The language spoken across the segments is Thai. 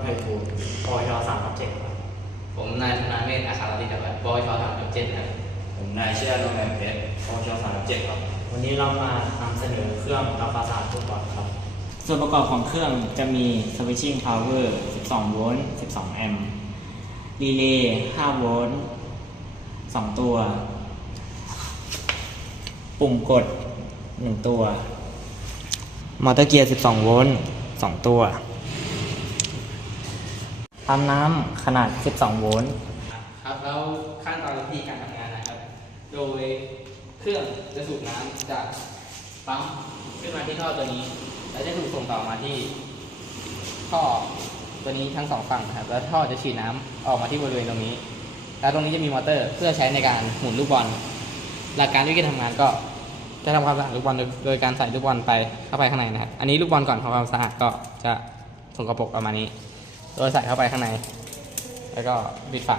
ไพฑูรย์ปอยสามทับเจ็ดครับผมนายธนาเมธอาคารติจังหวัดปวชสามเจ็ดครับผมนายเชื่อโรงแรมเพชรปวชสามเจ็ดครับ วันนี้เรามานำเสนอเครื่องทำความสะอาดทุกก่อนครับ ส่วนประกอบของเครื่องจะมี switching power 12 โวลต์ 12 แอมป์รีเลย์5 โวลต์ 2 ตัว ปุ่มกด 1 ตัว มอเตอร์เกียร์ 12 โวลต์ 2 ตัว ปั๊มน้ำขนาด 12 โวลต์ ครับแล้วขั้นตอนวิธีการทำงานนะครับ โดยเครื่องจะสูบน้ำจากปั๊มขึ้นมาที่ท่อตัวนี้ แล้วจะถูกส่งต่อมาที่ท่อตัวนี้ทั้งสองฝั่งนะครับ แล้วท่อจะฉีดน้ำออกมาที่บริเวณตรงนี้ แล้วตรงนี้จะมีมอเตอร์เพื่อใช้ในการหมุนลูกบอล หลักการวิธีการทำงานก็จะทำความสะอาดลูกบอลโดยโดยการใส่ลูกบอลไปเข้าไปข้างในนะครับ อันนี้ลูกบอลก่อนทำความสะอาดก็จะสกปรกประมาณนี้ โดยใส่เข้าไปข้างใน แล้วก็ปิดฝา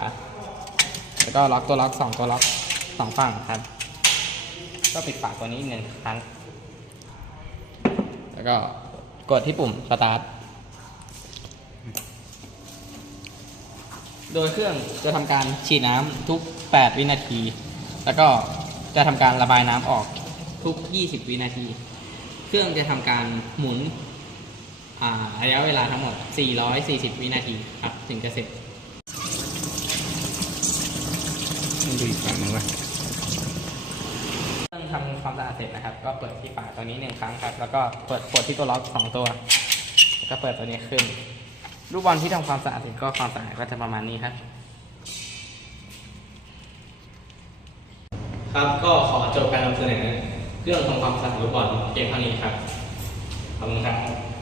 แล้วก็ล็อกตัวล็อกสองตัวล็อกสองฝั่งครับ ก็ปิดฝาตัวนี้หนึ่งครั้ง แล้วก็กดที่ปุ่มสตาร์ท โดยเครื่องจะทำการฉีดน้ำทุก 8 วินาที แล้วก็จะทำการระบายน้ำออกทุก 20 วินาที เครื่องจะทำการหมุน ระยะเวลาทั้งหมด 440 วินาทีครับ ถึงจะเสร็จดูอีกฝั่งหนึ่งวะเครื่องทำความสะอาดเสร็จนะครับ ก็เปิดที่ฝาตัวนี้หนึ่งครั้งครับ แล้วก็เปิดกดที่ตัวล็อกสองตัว แล้วก็เปิดตัวนี้ขึ้น ลูกบอลที่ทำความสะอาดเสร็จก็ความสะอาดก็จะประมาณนี้ครับ ครับ ก็ขอจบการนำเสนอเรื่องทำความสะอาดลูกบอลเพียงเท่านี้ครับ ขอบคุณครับ